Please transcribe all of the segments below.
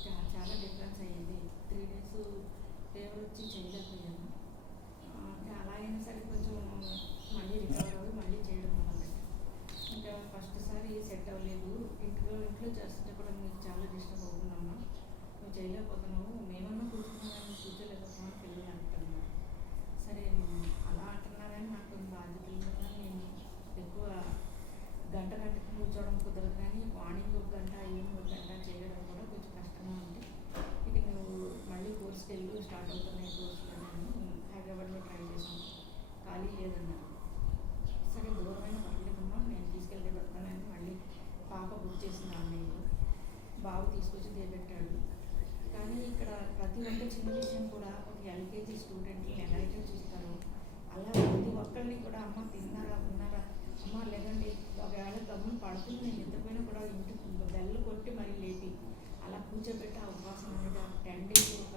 చా- ఎల్కేజీ స్టూడెంట్ని ఎలా అయితే చూస్తారో అలా ప్రతి ఒక్కరిని కూడా అమ్మ తిన్నారా ఉన్నారా? అమ్మ లేదండి ఒకవేళ గమ్మున పడుతుంది నేను నిద్రపోయినా కూడా ఇంటి బెల్లు కొట్టి మరీ లేపి అలా కూర్చోబెట్టి ఆ ఉపాసన అనేది టెన్ డేస్ ఒక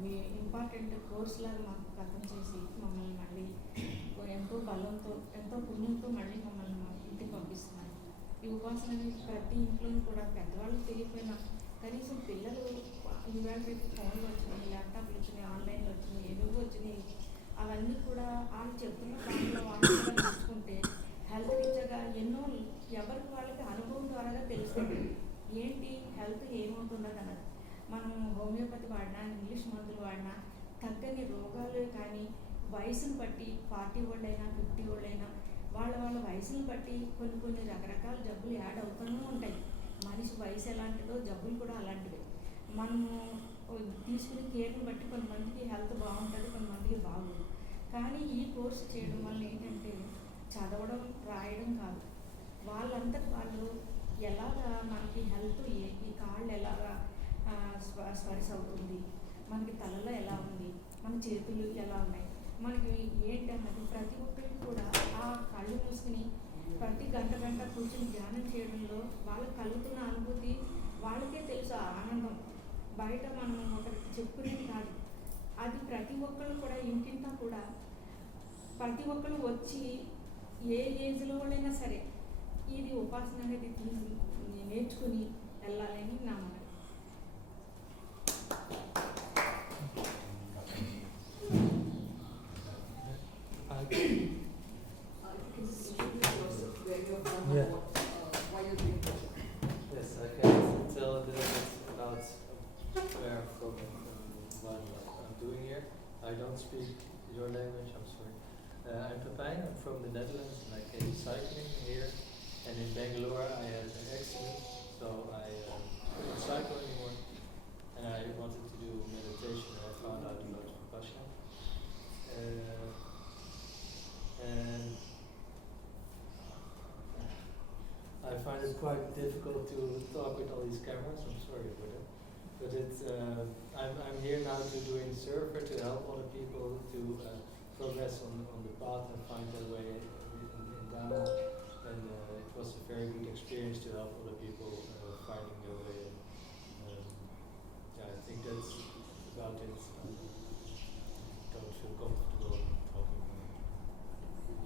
మీ ఇంపార్టెంట్ కోర్స్ లాగా మాకు కథం చేసి మమ్మల్ని మళ్ళీ ఎంతో బలంతో ఎంతో పుణ్యంతో మళ్ళీ మమ్మల్ని మా ఇంటికి పంపిస్తున్నారు. ఈ ఉపాసన అనేది ప్రతి ఇంట్లోనూ కూడా పెద్దవాళ్ళకి తెలియపోయినా కనీసం పిల్లలు ఇవాళ రేపు ఫోన్లు వచ్చినాయి ల్యాప్టాప్లు వచ్చినాయి ఆన్లైన్లో వచ్చినాయి ఏవేవో వచ్చినాయి అవన్నీ కూడా వాళ్ళు చెప్తున్న దాంట్లో వాళ్ళు నేర్చుకుంటే హెల్త్ రీత్యాగా ఎన్నో ఎవరికి వాళ్ళకి అనుభవం ద్వారా తెలుస్తుంది ఏంటి హెల్త్ ఏమవుతున్నది అన్నది మనం హోమియోపతి వాడినా ఇంగ్లీష్ మందులు వాడినా తగ్గని రోగాలు కానీ వయసును బట్టి ఫార్టీ ఓల్డ్ అయినా ఫిఫ్టీ ఓల్డ్ అయినా వాళ్ళ వాళ్ళ వయసును బట్టి కొన్ని కొన్ని రకరకాల జబ్బులు యాడ్ అవుతూనే ఉంటాయి మనిషి వయసు ఎలాంటిదో జబ్బులు కూడా అలాంటివి మనము తీసుకునే కేర్ని బట్టి కొంతమందికి హెల్త్ బాగుంటుంది కొంతమందికి బాగోదు. కానీ ఈ కోర్స్ చేయడం వల్ల ఏంటంటే చదవడం రాయడం కాదు. వాళ్ళంతా వాళ్ళు ఎలాగా మనకి హెల్త్ ఏ ఈ కాళ్ళు ఎలాగా ఆ, స్పర్శ అవుతుంది మనకి తలలో ఎలా ఉంది మన చేతులు ఎలా ఉన్నాయి మనకి ఏంటి అన్నది ప్రతి ఒక్కరికి కూడా ఆ కళ్ళు మూసుకుని ప్రతి గంట గంట కూర్చొని ధ్యానం చేయడంలో వాళ్ళకి కలుగుతున్న అనుభూతి వాళ్ళకే తెలుసు ఆ ఆనందం. బయట మనం ఒకరికి చెప్పుకునేది కాదు. అది ప్రతి ఒక్కళ్ళు కూడా ఇంటింటా కూడా ప్రతి ఒక్కరు వచ్చి ఏ ఏజ్లో వాళ్ళైనా సరే ఇది ఉపాసన అనేది తీసి నేర్చుకుని వెళ్ళాలని నా మనవి. Language, I'm sorry. Uh, I'm Pepijn, I'm from the Netherlands and I came cycling here. And in Bangalore I had an accident, so I um, couldn't cycle anymore. And I wanted to do meditation and I found out about Vipassana. Uh, and I find it quite difficult to talk with all these cameras. I'm sorry for that. But it's uh, I'm I'm here now to doing surfer to help other people to uh, progress on on the path and find their way in, in. And uh, it was a very good experience to help other people uh, finding their way. And, um, yeah, I think that's about it. I don't feel comfortable talking.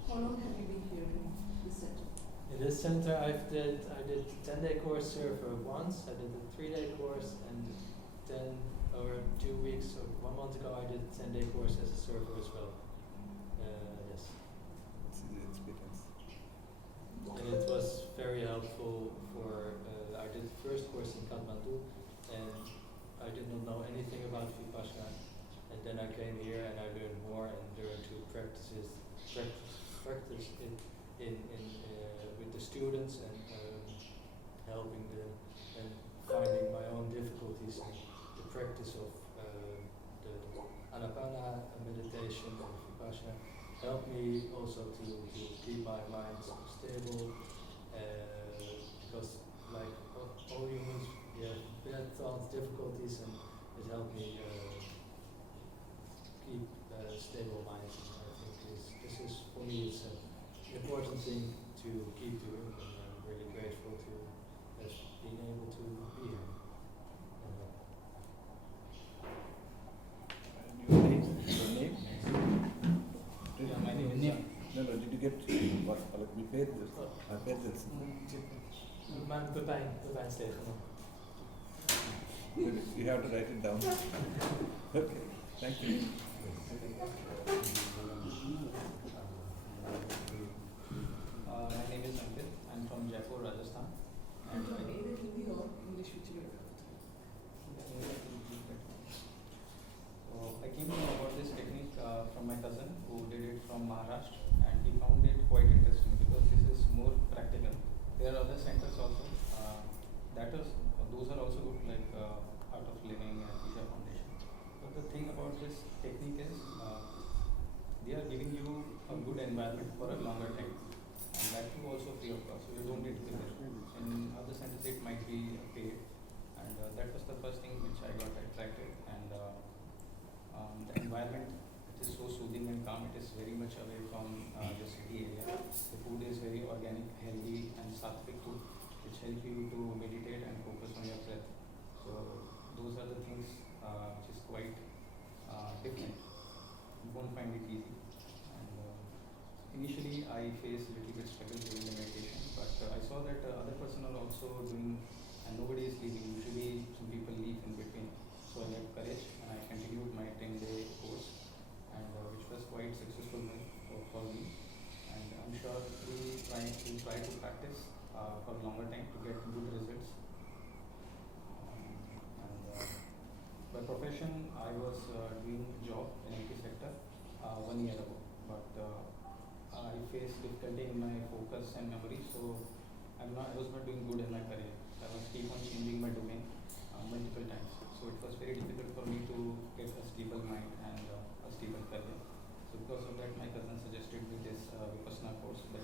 How long have you been here in this center? In this center, I've did I did ten day course here for once. I did a three day course, and then or two weeks or one month ago, I did a ten day course as a surfer as well. Practice, practice in, in uh, with the students and um, helping them and finding my own difficulties in the practice of uh, the, the anapana meditation and vipassana helped me also to, to keep my mind stable uh, because like all, all humans we have bad thoughts difficulties and it helped me uh, keep uh, stable minds and I think this, this is for me it's an important thing to keep doing and I'm really grateful to have been able to be here. Your name? Your name? Yeah, my name is- No, no, did you get what, like, we paid this, I paid this. Mijn Pepijn, Pepijn Stegeman. But You have to write it down. Okay, thank you. Uh, my name is Ankit. I'm from Jaipur, Rajasthan. And I, either Hindi or English which you so I came to know about this technique uh, from my cousin who did it from Maharashtra, and he found it quite interesting because this is more practical. There are other centers also. Uh, that is, those are also good, like uh, Art of Living and Isha Foundation. But the thing about this technique is, uh, they are giving you a good environment for a longer time, and that too also free of cost. So you don't need to pay there. In other centers, it might paid, and uh, that was the first thing which I got attracted. And uh, um, the environment it is so soothing and calm. It is very much away from uh, the city area. The food is very organic, healthy, and sattvic food, which help you to meditate and focus on your breath. So those are the things uh, which is quite different. You won't find it easy. Initially, I faced a little bit struggle during the meditation, but uh, I saw that uh, other person are also doing, and nobody is leaving. Usually, some people leave in between. So I had courage, and I continued my 10-day course, and uh, which was quite successful for, me. And I'm sure we try to try to practice uh, for a longer time to get good results. Um, and uh, by profession, I was uh, doing job in IT sector uh, one year ago, but uh, I faced difficulty in my focus and memory, so I'm not, I was not doing good in my career. I was keep on changing my domain uh, multiple times. So it was very difficult for me to get a stable mind and uh, a stable career. So because of that, my cousin suggested me this uh, Vipassana course that